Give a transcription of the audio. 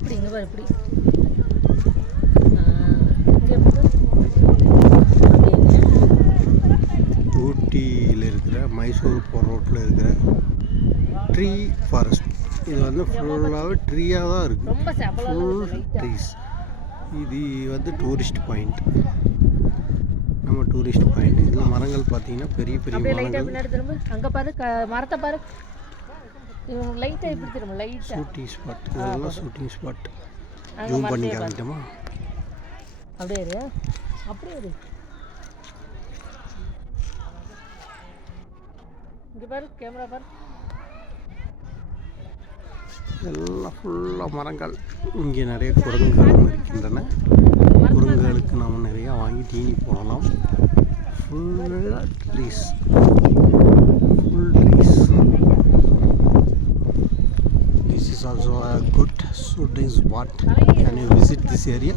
இப்படி இங்கே பாரு இப்படி ஊட்டியில் இருக்கிற மைசூர் போகிற ரோட்டில் இருக்கிற ட்ரீ ஃபாரஸ்ட். இது வந்து ஃபுல்லாகவே ட்ரீயாக தான் இருக்குது, ஃபுல் ட்ரீஸ். இது வந்து டூரிஸ்ட் பாயிண்ட், நம்ம டூரிஸ்ட் பாயிண்ட். இதில் மரங்கள் பார்த்தீங்கன்னா பெரிய பெரிய மரங்கள். அங்கே பாரு மரத்தை பாரு, லைட்டாக எப்படி திரும்ப லைட்டாக ஷூட்டிங் ஸ்பாட். இதெல்லாம் ஷூட்டிங் ஸ்பாட். ஜூம் பண்ணி காமிட்டோமா? அப்படியே இரு, அப்படியே இரு. இங்கே பாரு கேமரா பாரு, எல்லாம் ஃபுல்லாக மரங்கள். இங்கே நிறைய குரங்குகளும் இருக்கின்றன. குரங்குகளுக்கு நாம் நிறையா வாங்கி தீனி போடலாம். ஃபுல்லாக trees, full trees. This is also a good shooting spot. Can you visit this area?